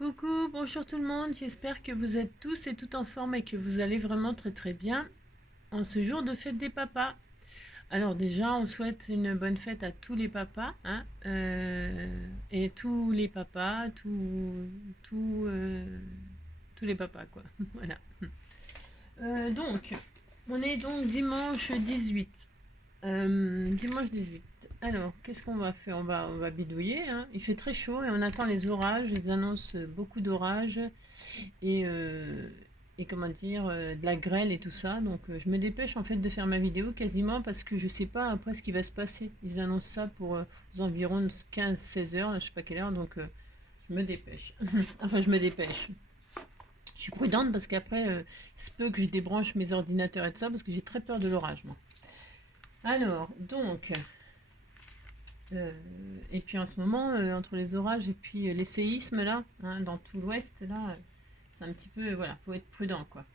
Coucou, bonjour tout le monde, j'espère que vous êtes tous et toutes en forme et que vous allez vraiment très très bien en ce jour de fête des papas. Alors déjà, on souhaite une bonne fête à tous les papas, hein, et tous les papas, tout, tous les papas quoi, voilà. Donc, on est donc dimanche 18. Dimanche 18. Alors, qu'est-ce qu'on va faire? On va bidouiller, hein. Il fait très chaud et on attend les orages. Ils annoncent beaucoup d'orages et, comment dire, de la grêle et tout ça. Donc, je me dépêche en fait de faire ma vidéo quasiment parce que je sais pas après ce qui va se passer. Ils annoncent ça pour aux environs de 15-16 heures, là, je sais pas quelle heure. Donc, je me dépêche. Enfin, je me dépêche. Je suis prudente parce qu'après, il se peut que je débranche mes ordinateurs et tout ça parce que j'ai très peur de l'orage, moi. Alors, donc, et puis en ce moment, entre les orages et puis les séismes, là, hein, dans tout l'ouest, là, c'est un petit peu, voilà, faut être prudent, quoi.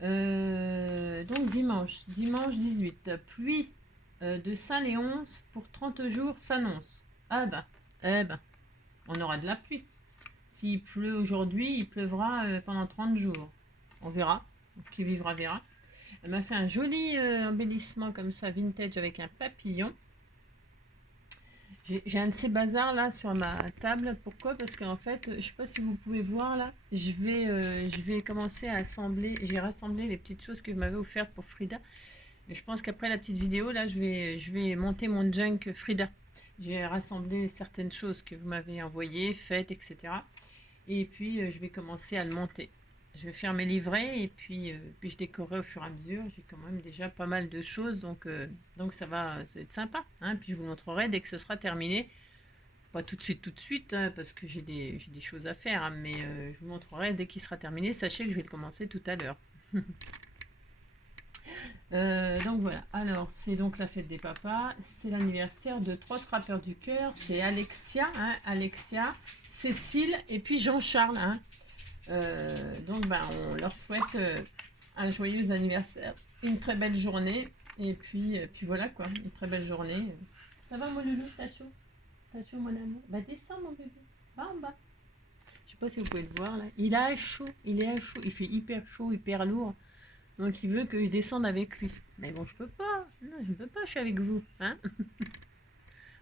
Donc dimanche 18, pluie de Saint-Léonce pour 30 jours s'annonce. Ah bah, eh ben, on aura de la pluie. S'il pleut aujourd'hui, il pleuvra pendant 30 jours. On verra. Qui vivra verra. Elle m'a fait un joli embellissement comme ça, vintage, avec un papillon. J'ai un de ces bazars là sur ma table. Pourquoi? Parce qu'en fait, je sais pas si vous pouvez voir là, je vais commencer à assembler. J'ai rassemblé les petites choses que vous m'avez offertes pour Frida. Et je pense qu'après la petite vidéo là, je vais monter mon junk Frida. J'ai rassemblé certaines choses que vous m'avez envoyées, faites, etc. Et puis je vais commencer à le monter. Je vais faire mes livrets et puis je décorerai au fur et à mesure. J'ai quand même déjà pas mal de choses, donc ça va être sympa, hein. Puis je vous montrerai dès que ce sera terminé. Pas tout de suite, hein, parce que j'ai des choses à faire, hein, mais je vous montrerai dès qu'il sera terminé. Sachez que je vais le commencer tout à l'heure. Donc voilà, alors c'est donc la fête des papas, c'est l'anniversaire de 3 scrappers du cœur, c'est Alexia, hein, Alexia, Cécile et puis Jean-Charles, hein. Donc on leur souhaite un joyeux anniversaire, une très belle journée, et puis voilà quoi, une très belle journée. Ça va mon loulou, t'as chaud? T'as chaud mon amour? Bah descends mon bébé, va en bas. Je sais pas si vous pouvez le voir là, il a chaud, il fait hyper chaud, hyper lourd. Donc il veut que je descende avec lui. Mais bon, je peux pas. Non, je ne peux pas, je suis avec vous. Hein.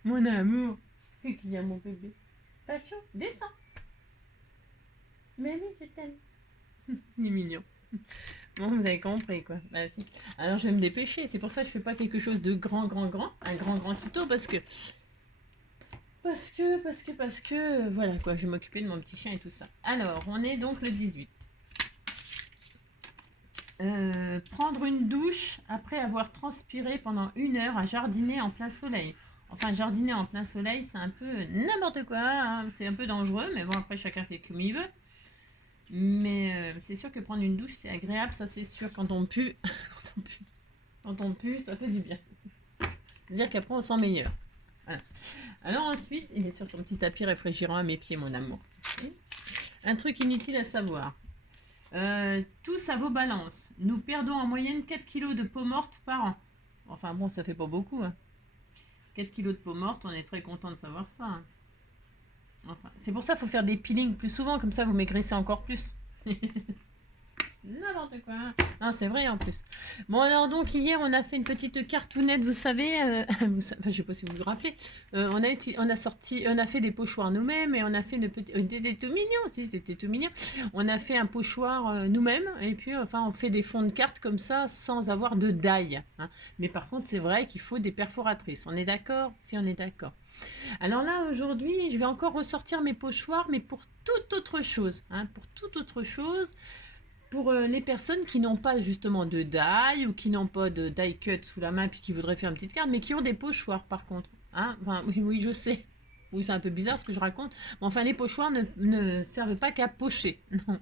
Mon amour. Qu'est-ce qu'il y a mon bébé? Pas chaud? Descends. Mais oui, je t'aime. Il est mignon. Bon, vous avez compris quoi. Bah si. Alors je vais me dépêcher. C'est pour ça que je fais pas quelque chose de grand. Un grand tuto parce que. Parce que. Voilà quoi, je vais m'occuper de mon petit chien et tout ça. Alors, on est donc le 18. Prendre une douche après avoir transpiré pendant 1 heure à jardiner en plein soleil. Enfin, jardiner en plein soleil, c'est un peu n'importe quoi, hein. C'est un peu dangereux, mais bon, après, chacun fait comme il veut. Mais c'est sûr que prendre une douche, c'est agréable, ça c'est sûr, quand on pue. Quand on pue, ça fait du bien. C'est-à-dire qu'après, on sent meilleur. Voilà. Alors ensuite, il est sur son petit tapis réfrigérant à mes pieds, mon amour. Un truc inutile à savoir. Tout ça vaut balance. Nous perdons en moyenne 4 kilos de peau morte par an. Enfin bon, ça fait pas beaucoup, hein. 4 kilos de peau morte, on est très content de savoir ça, hein. Enfin, c'est pour ça qu'il faut faire des peelings plus souvent, comme ça vous maigrissez encore plus. N'importe quoi. Non, c'est vrai en plus. Bon, alors donc hier on a fait une petite cartoonette, vous savez, enfin je sais pas si vous vous rappelez, on a fait des pochoirs nous-mêmes et on a fait une petite, c'était tout mignon, si c'était tout mignon. On a fait un pochoir nous-mêmes et puis enfin on fait des fonds de cartes comme ça sans avoir de die, hein. Mais par contre c'est vrai qu'il faut des perforatrices. On est d'accord? Si on est d'accord. Alors là aujourd'hui je vais encore ressortir mes pochoirs, mais pour toute autre chose, hein, pour toute autre chose. Pour les personnes qui n'ont pas justement de die ou qui n'ont pas de die cut sous la main puis qui voudraient faire une petite carte, mais qui ont des pochoirs par contre. Hein, enfin, oui, je sais. Oui, c'est un peu bizarre ce que je raconte. Mais enfin, les pochoirs ne servent pas qu'à pocher. Non.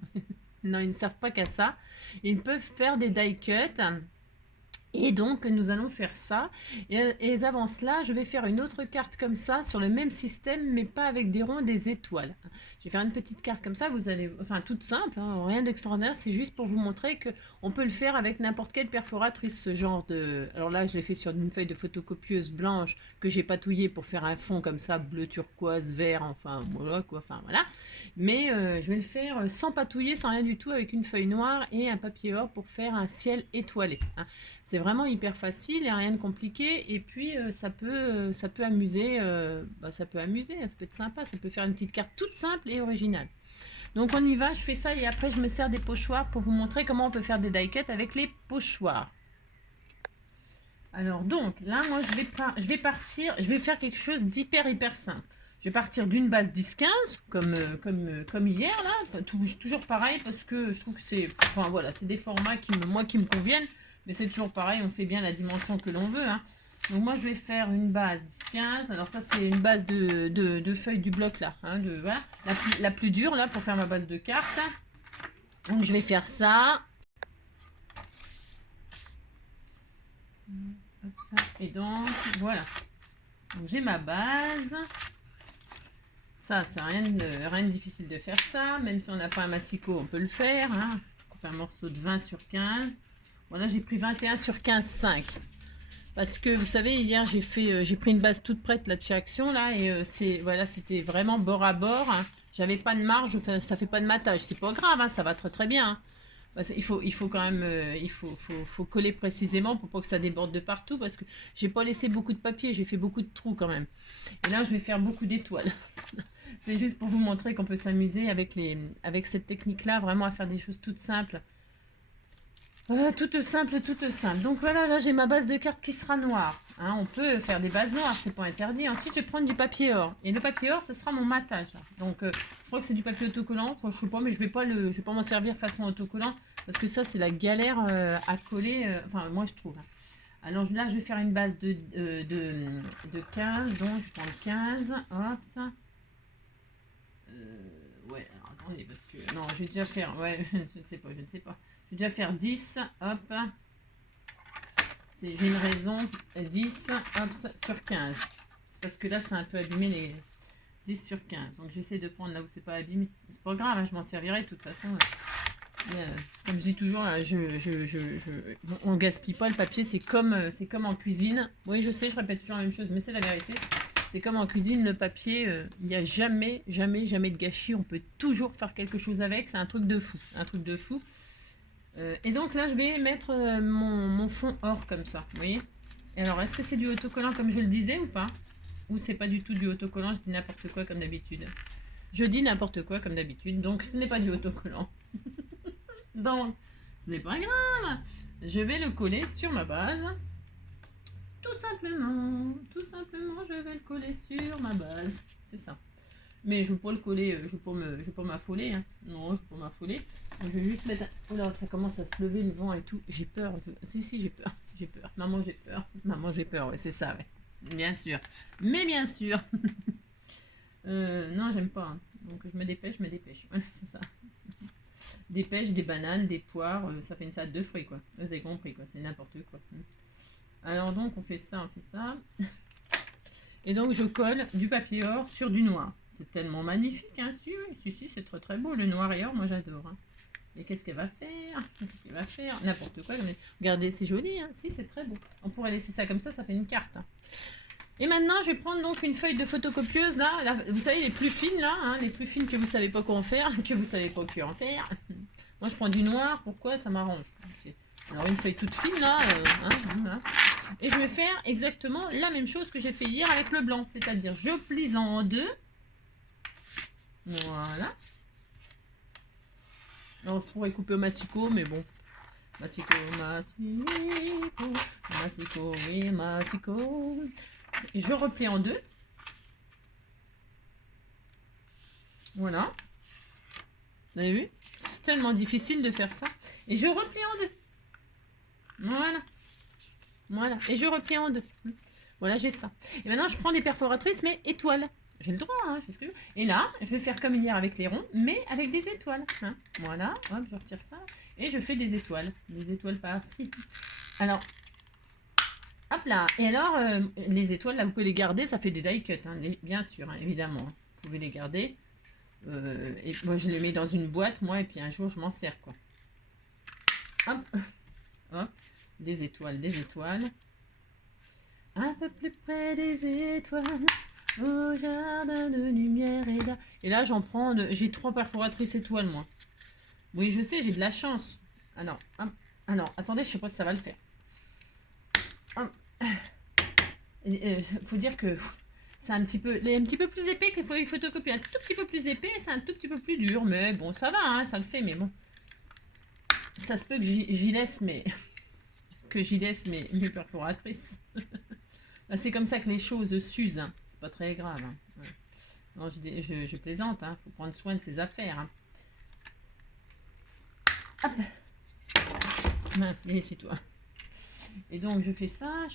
Non, ils ne servent pas qu'à ça. Ils peuvent faire des die cut Et donc, nous allons faire ça. Et avant cela, je vais faire une autre carte comme ça, sur le même système, mais pas avec des ronds, des étoiles. Je vais faire une petite carte comme ça, vous allez, enfin toute simple, hein, rien d'extraordinaire, c'est juste pour vous montrer qu'on peut le faire avec n'importe quelle perforatrice, ce genre de... Alors là, je l'ai fait sur une feuille de photocopieuse blanche que j'ai patouillée pour faire un fond comme ça, bleu turquoise, vert, enfin voilà quoi, enfin voilà. Mais je vais le faire sans patouiller, sans rien du tout, avec une feuille noire et un papier or pour faire un ciel étoilé, hein. C'est vraiment hyper facile, il n'y a rien de compliqué. Et puis, ça peut amuser, ça peut amuser, ça peut être sympa. Ça peut faire une petite carte toute simple et originale. Donc, on y va, je fais ça et après, je me sers des pochoirs pour vous montrer comment on peut faire des die cuts avec les pochoirs. Alors, donc, là, moi, je vais partir, je vais faire quelque chose hyper simple. Je vais partir d'une base 10-15, comme hier, là, toujours pareil, parce que je trouve que c'est, enfin voilà, c'est des formats qui me conviennent, mais c'est toujours pareil, on fait bien la dimension que l'on veut, hein. Donc moi, je vais faire une base 10-15, alors ça, c'est une base de feuilles du bloc, là, hein, voilà, la plus dure, là, pour faire ma base de cartes. Donc, je vais faire ça. Hop, ça. Et donc, voilà. Donc, j'ai ma base. Ça, c'est rien de difficile de faire ça. Même si on n'a pas un massicot, on peut le faire, hein. On fait un morceau de 20 sur 15. Voilà, j'ai pris 21 sur 15, 5. Parce que, vous savez, hier, j'ai pris une base toute prête là, de chez Action, là. Et voilà, c'était vraiment bord à bord, hein. J'avais pas de marge, ça fait pas de matage. C'est pas grave, hein, ça va très bien, hein. Parce qu'il faut quand même faut coller précisément pour pas que ça déborde de partout, parce que j'ai pas laissé beaucoup de papier, j'ai fait beaucoup de trous quand même. Et là, je vais faire beaucoup d'étoiles. C'est juste pour vous montrer qu'on peut s'amuser avec cette technique-là, vraiment à faire des choses toutes simples. Toutes simples. Donc voilà, là j'ai ma base de cartes qui sera noire, hein. On peut faire des bases noires, c'est pas interdit. Ensuite, je vais prendre du papier or. Et le papier or, ce sera mon matage. Donc je crois que c'est du papier autocollant. Enfin, je sais pas, mais je vais pas m'en servir façon autocollant. Parce que ça, c'est la galère à coller. Enfin, moi, je trouve, hein. Alors là, je vais faire une base de 15. Donc, je prends le 15. Hop, ça. Ouais, alors attendez, parce que... Non, je vais déjà faire... Ouais, je ne sais pas. Je vais déjà faire 10. Hop. J'ai une raison. 10, hop, sur 15. C'est parce que là, c'est un peu abîmé les 10 sur 15. Donc, j'essaie de prendre là où c'est pas abîmé. C'est pas grave, hein, je m'en servirai de toute façon. Comme je dis toujours, on gaspille pas le papier, c'est comme en cuisine. Oui, je sais, je répète toujours la même chose, mais c'est la vérité. C'est comme en cuisine, le papier, il n'y a jamais de gâchis. On peut toujours faire quelque chose avec. C'est un truc de fou. Et donc là, je vais mettre mon fond or comme ça. Vous voyez? Et alors, est-ce que c'est du autocollant comme je le disais ou pas? Ou c'est pas du tout du autocollant? Je dis n'importe quoi comme d'habitude. Je dis n'importe quoi comme d'habitude. Donc, ce n'est pas du autocollant. Donc, ce n'est pas grave. Je vais le coller sur ma base. Tout simplement, je vais le coller sur ma base. C'est ça. Mais je ne vais pas le coller, je ne vais pas m'affoler, hein. Non, je ne vais pas m'affoler. Je vais juste mettre... Oh là, ça commence à se lever le vent et tout. J'ai peur. Si, j'ai peur. J'ai peur. Maman, j'ai peur. Maman, j'ai peur. Ouais, c'est ça, ouais. Bien sûr. Mais bien sûr. Non, j'aime pas, hein. Donc, je me dépêche. Voilà, c'est ça. Des pêches, des bananes, des poires. Ça fait une salade de fruits, quoi. Vous avez compris, quoi. C'est n'importe quoi. Alors, donc, on fait ça. Et donc, je colle du papier or sur du noir. C'est tellement magnifique, hein. Si, c'est très beau. Le noir et or, moi, j'adore, hein. Et qu'est-ce qu'elle va faire? N'importe quoi. Regardez, c'est joli, hein. Si, c'est très beau. On pourrait laisser ça comme ça fait une carte, hein. Et maintenant, je vais prendre donc une feuille de photocopieuse, là, vous savez, les plus fines, là, hein, les plus fines que vous savez pas quoi en faire, Moi, je prends du noir. Pourquoi? Ça m'arrange. Alors, une feuille toute fine, là, voilà. Et je vais faire exactement la même chose que j'ai fait hier avec le blanc. C'est-à-dire, je plie en deux. Voilà. Alors, je pourrais couper au massicot, mais bon. Massicot. Et je replie en deux. Voilà. Vous avez vu? C'est tellement difficile de faire ça. Et je replie en deux. Voilà. Et je replie en deux. Voilà, j'ai ça. Et maintenant, je prends des perforatrices, mais étoiles. J'ai le droit, hein, je fais ce que je veux. Et là, je vais faire comme hier avec les ronds, mais avec des étoiles, hein. Voilà, hop, je retire ça. Et je fais des étoiles. Des étoiles par-ci. Alors, Hop là. Et alors, les étoiles, là, vous pouvez les garder. Ça fait des die cuts, hein, bien sûr, hein, évidemment. Vous pouvez les garder. Et moi, je les mets dans une boîte, moi, et puis un jour, je m'en sers, quoi. Hop, hop. Des étoiles, des étoiles. Un peu plus près des étoiles, au jardin de lumière et d'air. Et là, j'en prends, j'ai 3 perforatrices étoiles, moi. Oui, je sais, j'ai de la chance. Alors, hop. Alors, attendez, je sais pas si ça va le faire. Faut dire que c'est un petit peu plus épais que les photocopies. Un tout petit peu plus épais, c'est un tout petit peu plus dur. Mais bon, ça va, hein, ça le fait. Mais bon, ça se peut que j'y laisse mes perforatrices. C'est comme ça que les choses s'usent. Hein. C'est pas très grave. Hein. Ouais. Non, je plaisante. Hein. Faut prendre soin de ses affaires. Hein. Hop. Mince, viens ici, toi. Et donc je fais ça,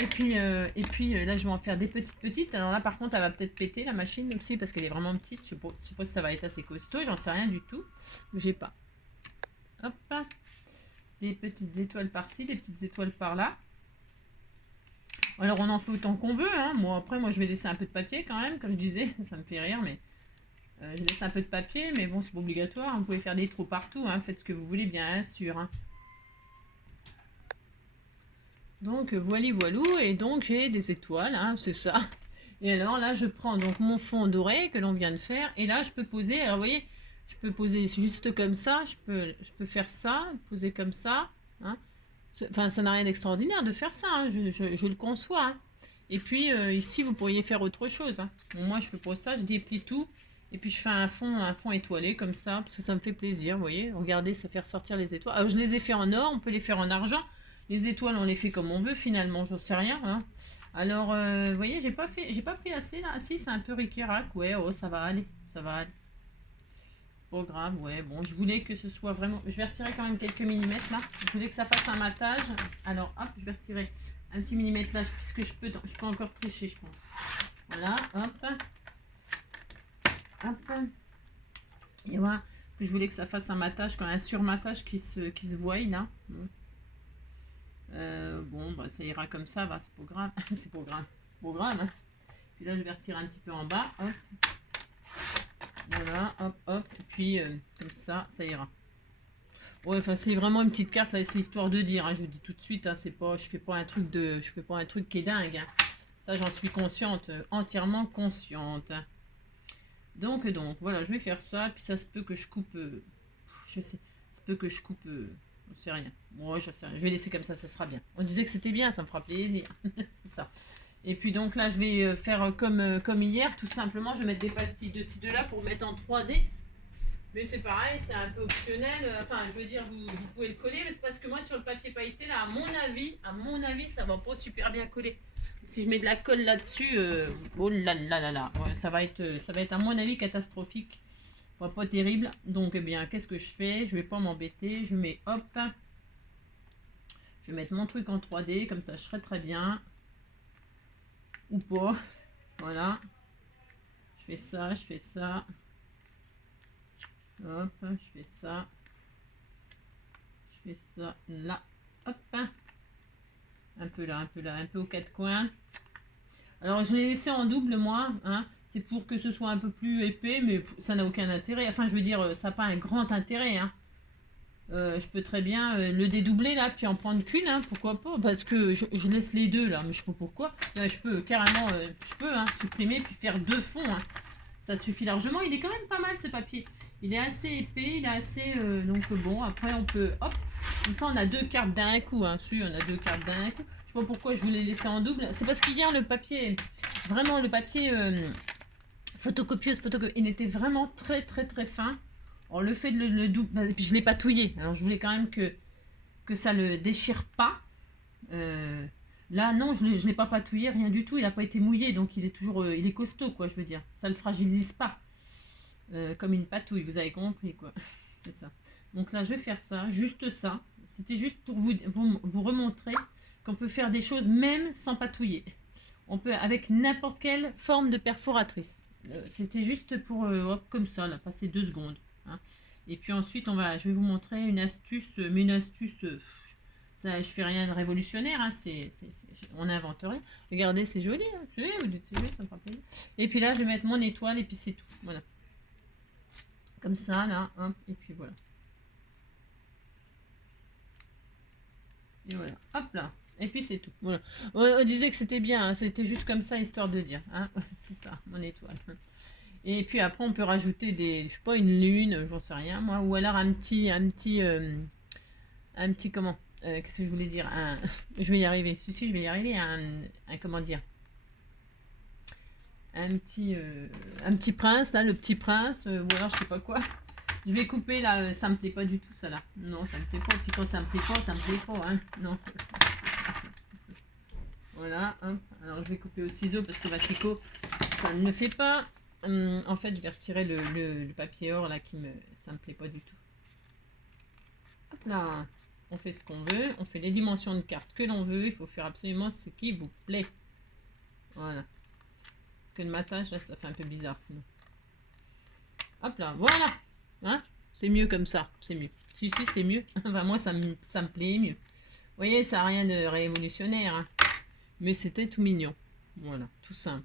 et puis là je vais en faire des petites. Alors là par contre elle va peut-être péter la machine aussi parce qu'elle est vraiment petite. Je suppose que ça va être assez costaud, j'en sais rien du tout. Bougez pas. Hop, des petites étoiles par-ci, des petites étoiles par-là. Alors on en fait autant qu'on veut, hein. Moi après moi je vais laisser un peu de papier quand même, comme je disais, ça me fait rire, mais je laisse un peu de papier, mais bon c'est pas obligatoire, hein. Vous pouvez faire des trous partout, hein. Faites ce que vous voulez bien sûr. Hein. Donc voilà, voilou, et donc j'ai des étoiles, hein, c'est ça. Et alors là, je prends donc mon fond doré que l'on vient de faire, et là je peux poser, alors vous voyez, je peux poser juste comme ça, je peux faire ça, poser comme ça, hein. Enfin, ça n'a rien d'extraordinaire de faire ça, hein, je le conçois. Hein. Et puis ici, vous pourriez faire autre chose. Hein. Bon, moi, je fais pour ça, je déplie tout, et puis je fais un fond étoilé comme ça, parce que ça me fait plaisir, vous voyez. Regardez, ça fait ressortir les étoiles. Alors, je les ai fait en or, on peut les faire en argent. Les étoiles, on les fait comme on veut finalement, j'en sais rien. Hein. Alors, vous voyez, j'ai pas pris assez là. Ah, si, c'est un peu ric-rac, ouais, oh, ça va aller, ça va aller. Pas grave, ouais, bon, je voulais que ce soit vraiment... Je vais retirer quand même quelques millimètres là. Je voulais que ça fasse un matage. Alors, hop, je vais retirer un petit millimètre là, puisque je peux encore tricher, je pense. Voilà, hop. Hop. Et voilà, je voulais que ça fasse un matage, quand même, un surmatage qui se voie là. Bon, bah, ça ira comme ça, bah, c'est pas grave. C'est pas grave, c'est pas grave. Hein. Puis là, je vais retirer un petit peu en bas. Hop. Voilà, hop, hop. Et puis, comme ça, ça ira. Ouais, enfin, c'est vraiment une petite carte, là, c'est histoire de dire. Hein, je vous dis tout de suite, hein, c'est pas, je fais pas un truc qui est dingue. Hein. Ça, j'en suis consciente, entièrement consciente. Donc, voilà, je vais faire ça. Puis ça se peut que je coupe, je sais, ça se peut que je coupe, je sais rien. Bon, je sais rien. Je vais laisser comme ça sera bien. On disait que c'était bien, ça me fera plaisir. C'est ça. Et puis donc là, je vais faire comme hier, tout simplement. Je vais mettre des pastilles de ci, de là pour mettre en 3D. Mais c'est pareil, c'est un peu optionnel. Enfin, je veux dire, vous pouvez le coller, mais c'est parce que moi, sur le papier pailleté, là, à mon avis, ça va pas super bien coller. Si je mets de la colle là-dessus, oh là là là là, ouais, ça va être à mon avis catastrophique. Pas terrible. Donc, eh bien, qu'est-ce que je fais? Je vais pas m'embêter. Je mets, hop, je vais mettre mon truc en 3D, comme ça, je serai très bien. Ou pas. Voilà. Je fais ça, je fais ça. Hop, je fais ça. Je fais ça là. Hop. Un peu là, un peu là, un peu aux quatre coins. Alors, je l'ai laissé en double, moi. Hein. C'est pour que ce soit un peu plus épais, mais ça n'a aucun intérêt. Enfin, je veux dire, ça n'a pas un grand intérêt. Hein. Je peux très bien le dédoubler là, puis en prendre qu'une, hein, pourquoi pas. Parce que je laisse les deux là, mais je sais pas pourquoi. Là, je peux carrément supprimer, puis faire deux fonds. Hein. Ça suffit largement. Il est quand même pas mal ce papier. Il est assez épais, il est assez... donc bon, après on peut... Hop, comme ça on a deux cartes d'un coup. Hein. Si, on a deux cartes d'un coup. Je sais pas pourquoi je voulais laisser en double. C'est parce qu'hier le papier... Vraiment le papier photocopieuse, il était vraiment très très très fin. Alors le fait de le double... Et puis je l'ai patouillé. Alors je voulais quand même que ça le déchire pas. Là, non, je ne l'ai pas patouillé, rien du tout. Il n'a pas été mouillé, donc il est toujours... il est costaud, quoi, je veux dire. Ça le fragilise pas. Comme une patouille, vous avez compris, quoi. C'est ça. Donc là, je vais faire ça, juste ça. C'était juste pour vous remontrer qu'on peut faire des choses même sans patouiller. On peut, avec n'importe quelle forme de perforatrice. C'était juste pour, hop, comme ça, là, passer 2 secondes. Hein. Et puis ensuite, je vais vous montrer une astuce, mais une astuce... Ça, je fais rien de révolutionnaire, hein, on n'invente rien. Regardez, c'est joli, hein. Vous dites c'est joli, ça me fera plaisir. Et puis là, je vais mettre mon étoile et puis c'est tout. Voilà. Comme ça, là, hop, et puis voilà. Et voilà, hop là. Et puis c'est tout. Voilà. On disait que c'était bien, hein, c'était juste comme ça, histoire de dire. Hein. C'est ça, mon étoile. Et puis après, on peut rajouter des, je sais pas, une lune, j'en sais rien, moi. Ou alors un petit comment qu'est-ce que je voulais dire je vais y arriver. Si, je vais y arriver. Comment dire un petit prince, là, le petit prince, ou alors je sais pas quoi. Je vais couper là, ça me plaît pas du tout ça là. Non, ça me plaît pas. Puis quand ça me plaît pas, ça me plaît pas. Hein. Non. Voilà, hop. Alors je vais couper au ciseau parce que Vatico, ça ne me fait pas. En fait, je vais retirer le papier or là ça me plaît pas du tout. Hop là. On fait ce qu'on veut, on fait les dimensions de carte que l'on veut, il faut faire absolument ce qui vous plaît. Voilà. Parce que le matage, là, ça fait un peu bizarre sinon. Hop là, voilà. Hein, c'est mieux comme ça, c'est mieux. Si, c'est mieux. Enfin, moi, ça me plaît mieux. Vous voyez, ça n'a rien de révolutionnaire. Hein. Mais c'était tout mignon. Voilà, tout simple.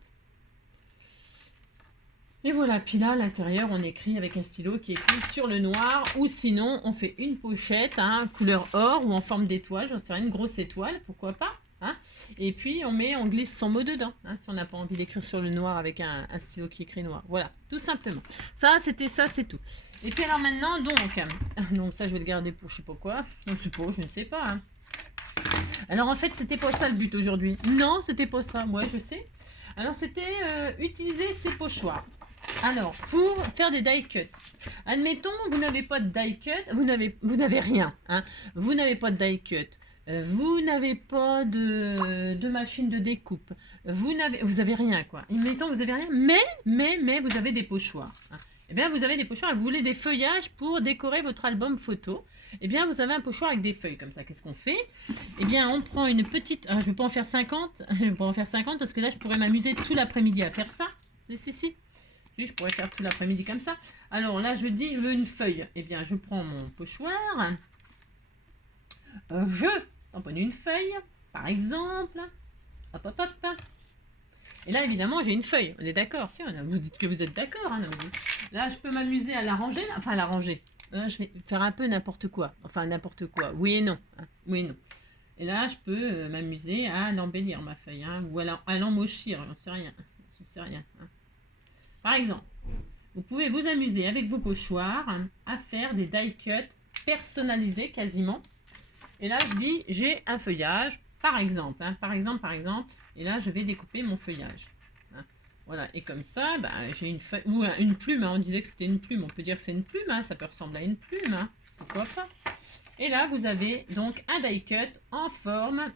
Et voilà, puis là, à l'intérieur, on écrit avec un stylo qui écrit sur le noir. Ou sinon, on fait une pochette, hein, couleur or ou en forme d'étoile. J'en sais rien, une grosse étoile, pourquoi pas. Hein. Et puis, on glisse son mot dedans. Hein, si on n'a pas envie d'écrire sur le noir avec un stylo qui écrit noir. Voilà, tout simplement. Ça, c'était ça, c'est tout. Et puis alors maintenant, donc ça, je vais le garder pour je sais pas quoi. Je ne sais pas. Hein. Alors en fait, c'était pas ça le but aujourd'hui. Non, c'était pas ça. Moi, je sais. Alors, c'était utiliser ces pochoirs. Alors, pour faire des die cuts, admettons, vous n'avez pas de die cut, vous n'avez rien, hein, vous n'avez pas de die cut, vous n'avez pas de machine de découpe, vous avez rien, quoi. Admettons, vous avez rien, mais vous avez des pochoirs. Hein. Eh bien, vous avez des pochoirs et vous voulez des feuillages pour décorer votre album photo. Eh bien, vous avez un pochoir avec des feuilles comme ça. Qu'est-ce qu'on fait? Eh bien, on prend une petite... Alors, je ne vais pas en faire 50. Je vais pas en faire 50 parce que là, je pourrais m'amuser tout l'après-midi à faire ça. Si. Je pourrais faire tout l'après-midi comme ça. Alors là, je dis, je veux une feuille. Eh bien, je prends mon pochoir. Je tamponne une feuille, par exemple. Hop. Et là, évidemment, j'ai une feuille. On est d'accord? Si, vous dites que vous êtes d'accord. Hein, là, je peux m'amuser à la ranger. Enfin, à la ranger. Là, je vais faire un peu n'importe quoi. Enfin, n'importe quoi. Oui et non. Hein. Oui et non. Et là, je peux m'amuser à l'embellir, ma feuille. Hein, ou à l'emmochir. J'en sais rien. Je sais rien. Hein. Par exemple, vous pouvez vous amuser avec vos pochoirs hein, à faire des die cuts personnalisés quasiment. Et là, je dis, j'ai un feuillage, par exemple. Hein, par exemple. Et là, je vais découper mon feuillage. Hein, voilà, et comme ça, j'ai une feuille, ou une plume. Hein, on disait que c'était une plume. On peut dire que c'est une plume. Hein, ça peut ressembler à une plume. Hein, pourquoi pas. Et là, vous avez donc un die cut en forme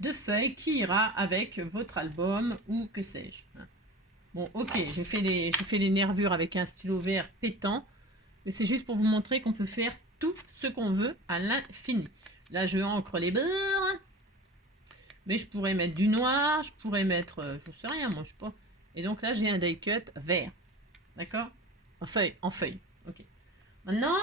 de feuille qui ira avec votre album ou que sais-je. Hein. Bon, ok, je fais les nervures avec un stylo vert pétant. Mais c'est juste pour vous montrer qu'on peut faire tout ce qu'on veut à l'infini. Là, je encre les bords. Mais je pourrais mettre du noir. Je pourrais mettre... je sais rien, moi, je sais pas. Et donc là, j'ai un die cut vert. D'accord? En feuille. Ok. Maintenant,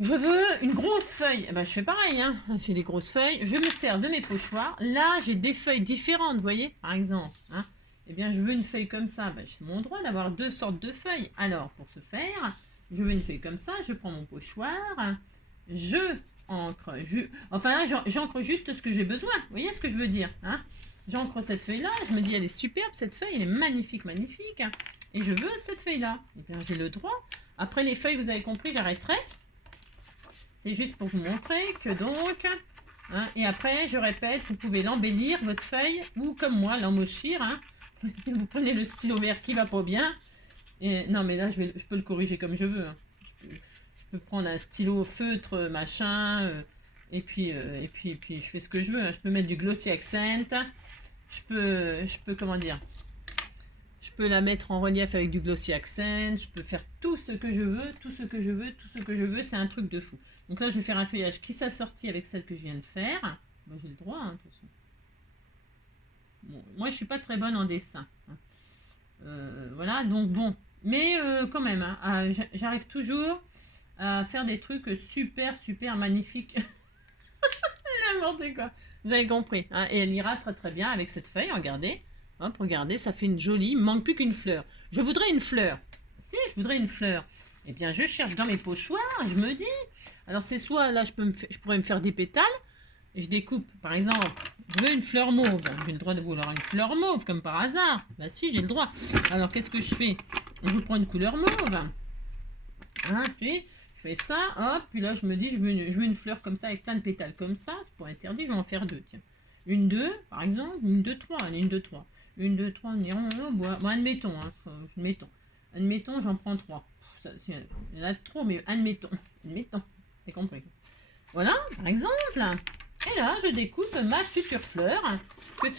je veux une grosse feuille. Eh ben, je fais pareil. Hein. J'ai des grosses feuilles. Je me sers de mes pochoirs. Là, j'ai des feuilles différentes, vous voyez? Par exemple. Hein. Eh bien, je veux une feuille comme ça. Ben, c'est mon droit d'avoir deux sortes de feuilles. Alors, pour ce faire, je veux une feuille comme ça. Je prends mon pochoir. Je encre. Enfin, là, j'encre juste ce que j'ai besoin. Vous voyez ce que je veux dire hein? J'encre cette feuille-là. Je me dis, elle est superbe, cette feuille. Elle est magnifique. Et je veux cette feuille-là. Eh bien, j'ai le droit. Après, les feuilles, vous avez compris, j'arrêterai. C'est juste pour vous montrer que donc... Hein, et après, je répète, vous pouvez l'embellir, votre feuille, ou comme moi, l'emmochir. Hein. Vous prenez le stylo vert qui va pas bien. Et, non, mais là, je peux le corriger comme je veux. Hein. Je peux prendre un stylo feutre, machin, et puis je fais ce que je veux. Hein. Je peux mettre du glossy accent. Je peux, comment dire, je peux la mettre en relief avec du glossy accent. Je peux faire tout ce que je veux. C'est un truc de fou. Donc là, je vais faire un feuillage qui s'assortit avec celle que je viens de faire. Moi, j'ai le droit, hein, de toute façon. Bon, moi, je suis pas très bonne en dessin. Hein. Voilà, donc bon. Mais quand même, hein, j'arrive toujours à faire des trucs super magnifiques N'importe quoi. Vous avez compris. Hein, et elle ira très très bien avec cette feuille. Regardez. Hop, regardez, ça fait une jolie. Il ne manque plus qu'une fleur. Je voudrais une fleur. Si, je voudrais une fleur. Eh bien, je cherche dans mes pochoirs. Je me dis. Alors, c'est soit là, je pourrais me faire des pétales. Et je découpe, par exemple, je veux une fleur mauve. J'ai le droit de vouloir une fleur mauve, comme par hasard. Bah si, j'ai le droit. Alors, qu'est-ce que je fais? Je prends une couleur mauve. Hein, je fais ça, hop, puis là, je me dis, je veux une fleur comme ça, avec plein de pétales comme ça. C'est pas interdit, je vais en faire deux, tiens. Une, deux, par exemple, une, deux, trois. Allez, une, deux, trois. Une, deux, trois, on ira au bois. Bon, admettons, hein, admettons, j'en prends trois. Ça, il y en a trop, mais admettons. Admettons, c'est compris. Voilà, par exemple. Et là, je découpe ma future fleur.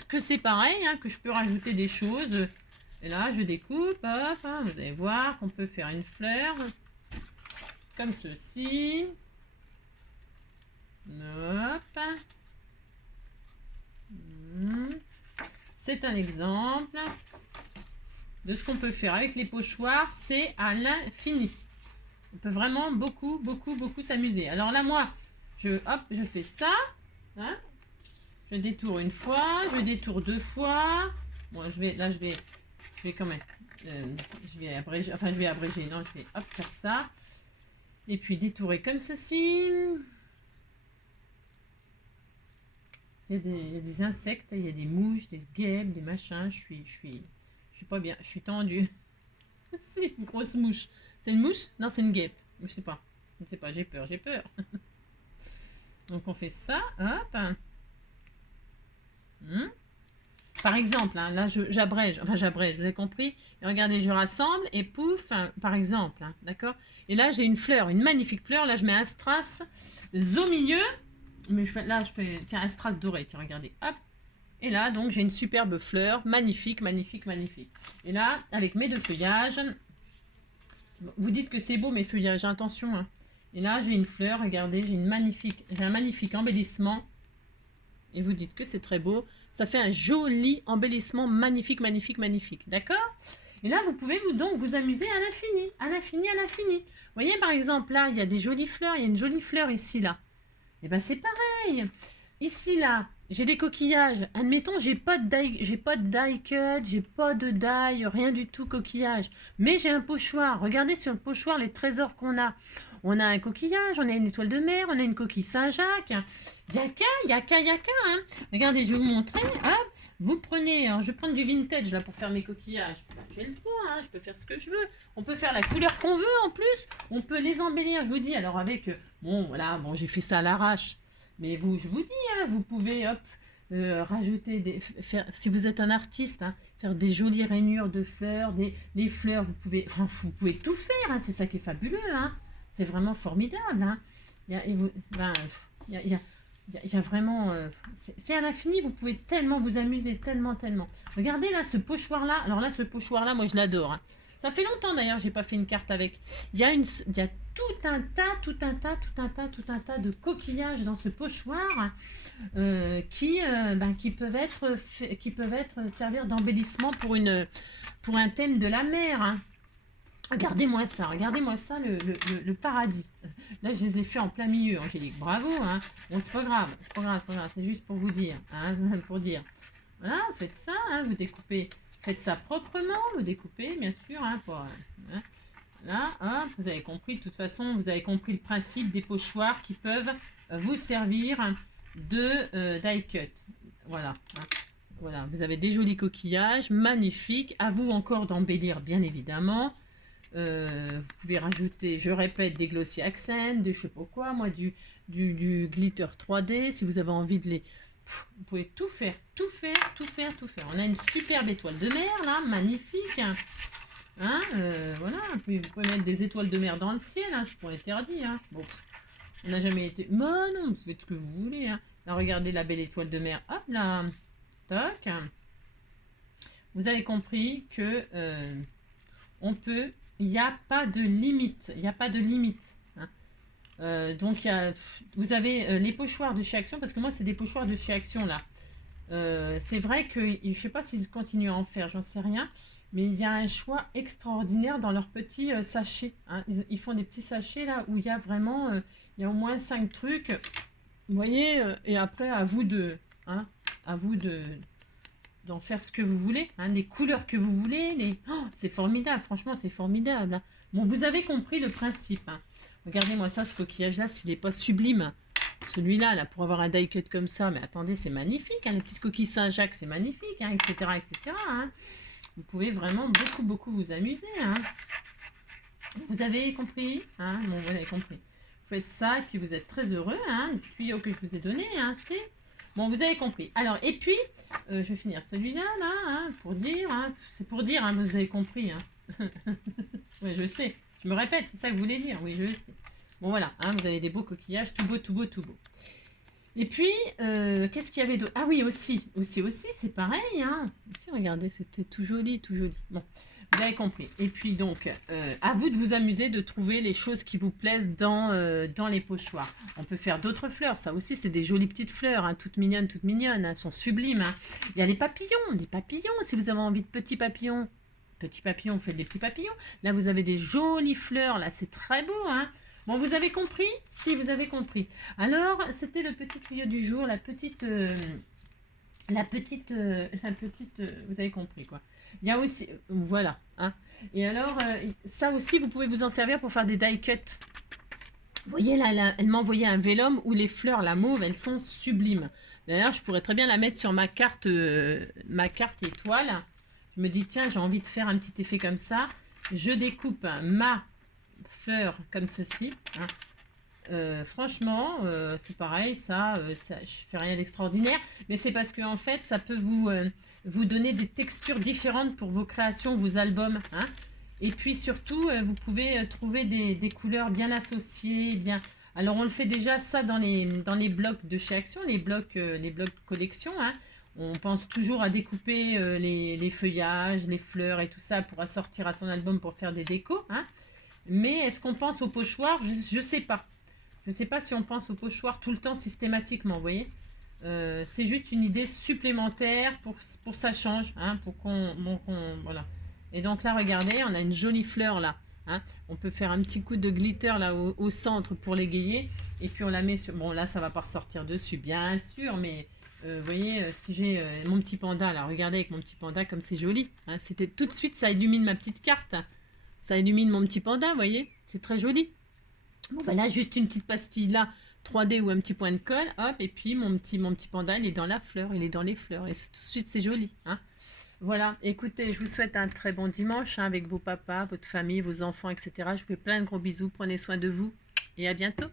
Que c'est pareil, hein, que je peux rajouter des choses. Et là, je découpe, hop, hein, vous allez voir qu'on peut faire une fleur. Comme ceci. Hop. C'est un exemple de ce qu'on peut faire avec les pochoirs. C'est à l'infini. On peut vraiment beaucoup, beaucoup, beaucoup s'amuser. Alors là, moi, je fais ça. Hein, je détourne une fois, je détourne deux fois. Bon, je vais quand même, je vais abréger, non, je vais hop, faire ça. Et puis détourer comme ceci. Il y a des insectes, il y a des mouches, des guêpes, des machins. Je suis pas bien, je suis tendue. C'est une grosse mouche. C'est une mouche? Non, c'est une guêpe. Je sais pas. Je ne sais pas, j'ai peur. Donc on fait ça, hop. Par exemple, hein, là j'abrège, vous avez compris. Et regardez, je rassemble et pouf, hein, par exemple, hein, d'accord. Et là j'ai une fleur, une magnifique fleur. Là je mets un strass au milieu. Mais je fais, tiens, un strass doré, tiens, regardez, hop. Et là, donc, j'ai une superbe fleur, magnifique, magnifique, magnifique. Et là, avec mes deux feuillages, vous dites que c'est beau mes feuillages, attention, hein. Et là, j'ai une fleur, regardez, j'ai un magnifique embellissement. Et vous dites que c'est très beau. Ça fait un joli embellissement, magnifique, magnifique, magnifique, d'accord? Et là, vous pouvez donc vous amuser à l'infini, à l'infini, à l'infini. Vous voyez, par exemple, là, il y a des jolies fleurs, il y a une jolie fleur ici, là. Et bien, c'est pareil. Ici, là, j'ai des coquillages. Admettons, j'ai pas de die cut, j'ai pas de die, rien du tout coquillage. Mais j'ai un pochoir. Regardez sur le pochoir les trésors qu'on a. On a un coquillage, on a une étoile de mer, on a une coquille Saint-Jacques. Yaka, hein. Regardez, je vais vous montrer. Hop, vous prenez, alors je vais prendre du vintage là pour faire mes coquillages. Ben, j'ai le droit, hein, je peux faire ce que je veux. On peut faire la couleur qu'on veut en plus. On peut les embellir, je vous dis. Alors avec, bon voilà, bon j'ai fait ça à l'arrache. Mais je vous dis, hein, vous pouvez hop, rajouter, si vous êtes un artiste, hein, faire des jolies rainures de fleurs, les fleurs, vous pouvez tout faire, hein, c'est ça qui est fabuleux, hein. C'est vraiment formidable, hein. Il y a vraiment, c'est à l'infini, vous pouvez tellement vous amuser, tellement. Regardez là, ce pochoir-là, alors là, ce pochoir-là, moi je l'adore, hein. Ça fait longtemps d'ailleurs, j'ai pas fait une carte avec. Il y a tout un tas de coquillages dans ce pochoir qui peuvent servir d'embellissement pour un thème de la mer, hein. Regardez-moi ça, le paradis. Là, je les ai fait en plein milieu, Angélique. Bravo, hein. Bon, c'est pas grave, c'est juste pour vous dire, hein, pour dire. Voilà, vous faites ça, hein, vous découpez. Faites ça proprement, vous découpez, bien sûr, hein, hein. Là, hop, vous avez compris, de toute façon, vous avez compris le principe des pochoirs qui peuvent vous servir de die cut. Voilà, hein. Voilà, vous avez des jolis coquillages, magnifiques. À vous encore d'embellir, bien évidemment. Vous pouvez rajouter, je répète, des glossy accents, des je sais pas quoi, moi, du glitter 3D, si vous avez envie de les... Vous pouvez tout faire. On a une superbe étoile de mer, là, magnifique. Hein, voilà, vous pouvez mettre des étoiles de mer dans le ciel, hein, c'est pas interdit. Hein. Bon, on n'a jamais été... Mais non, vous faites ce que vous voulez. Hein. Là, regardez la belle étoile de mer. Hop là, toc. Vous avez compris que il n'y a pas de limite. Hein. Donc, vous avez les pochoirs de chez Action, parce que moi, c'est des pochoirs de chez Action, là. C'est vrai que, je ne sais pas s'ils continuent à en faire, j'en sais rien, mais il y a un choix extraordinaire dans leurs petits sachets. Hein. Ils font des petits sachets, là, où il y a vraiment, il y a au moins 5 trucs. Vous voyez, et après, à vous de, hein, à vous d'en faire ce que vous voulez, hein, les couleurs que vous voulez. Oh, c'est formidable, franchement, c'est formidable. Hein. Bon, vous avez compris le principe. Hein. Regardez-moi ça, ce coquillage-là, s'il n'est pas sublime. Celui-là, là, pour avoir un die cut comme ça, mais attendez, c'est magnifique. Hein, les petites coquilles Saint-Jacques, c'est magnifique, hein, etc. etc. Hein. Vous pouvez vraiment beaucoup, beaucoup vous amuser. Hein. Vous avez compris, hein? Bon, vous avez compris. Vous faites ça et puis vous êtes très heureux, hein, du tuyau que je vous ai donné, hein, bon, vous avez compris. Alors, et puis, je vais finir celui-là, là, hein, pour dire, hein, c'est pour dire, hein, vous avez compris, hein. Oui, je sais, je me répète, c'est ça que vous voulez dire, oui, je sais. Bon, voilà, hein, vous avez des beaux coquillages, tout beau, tout beau, tout beau. Et puis, qu'est-ce qu'il y avait d'autre? Ah oui, aussi, c'est pareil, hein. Aussi, regardez, c'était tout joli, tout joli. Bon. Vous avez compris. Et puis donc, à vous de vous amuser, de trouver les choses qui vous plaisent dans les pochoirs. On peut faire d'autres fleurs. Ça aussi, c'est des jolies petites fleurs, hein, toutes mignonnes, hein, elles sont sublimes. Hein. Il y a les papillons, si vous avez envie de petits papillons. Petits papillons, vous faites des petits papillons. Là, vous avez des jolies fleurs, là, c'est très beau. Hein. Bon, vous avez compris? Si, vous avez compris. Alors, c'était le petit tuyau du jour, la petite, vous avez compris quoi. Il y a aussi, voilà, hein. Et alors, ça aussi, vous pouvez vous en servir pour faire des die cuts. Vous voyez là, elle m'a envoyé un vélum où les fleurs, la mauve, elles sont sublimes. D'ailleurs, je pourrais très bien la mettre sur ma carte étoile. Je me dis, tiens, j'ai envie de faire un petit effet comme ça. Je découpe ma fleur comme ceci, hein. Franchement, c'est pareil, ça, je fais rien d'extraordinaire, mais c'est parce que en fait, ça peut vous donner des textures différentes pour vos créations, vos albums. Hein. Et puis surtout, vous pouvez trouver des couleurs bien associées, bien. Alors on le fait déjà ça dans les blocs de chez Action, les blocs collection. Hein. On pense toujours à découper les feuillages, les fleurs et tout ça pour assortir à son album pour faire des décos. Hein. Mais est-ce qu'on pense au pochoir? Je ne sais pas. Je ne sais pas si on pense au pochoir tout le temps systématiquement, vous voyez. C'est juste une idée supplémentaire pour ça change, hein, pour voilà. Et donc là, regardez, on a une jolie fleur là. Hein. On peut faire un petit coup de glitter là au centre pour l'égayer. Et puis on la met sur... Bon, là, ça va pas ressortir dessus, bien sûr, mais... vous voyez, si j'ai mon petit panda, là, regardez avec mon petit panda comme c'est joli. Hein, c'était tout de suite, ça illumine ma petite carte. Ça illumine mon petit panda, vous voyez. C'est très joli. Bon, ben là, juste une petite pastille là, 3D ou un petit point de colle, hop, et puis mon petit panda, il est dans la fleur, il est dans les fleurs, et tout de suite, c'est joli. Hein. Voilà, écoutez, je vous souhaite un très bon dimanche hein, avec vos papas, votre famille, vos enfants, etc. Je vous fais plein de gros bisous, prenez soin de vous, et à bientôt.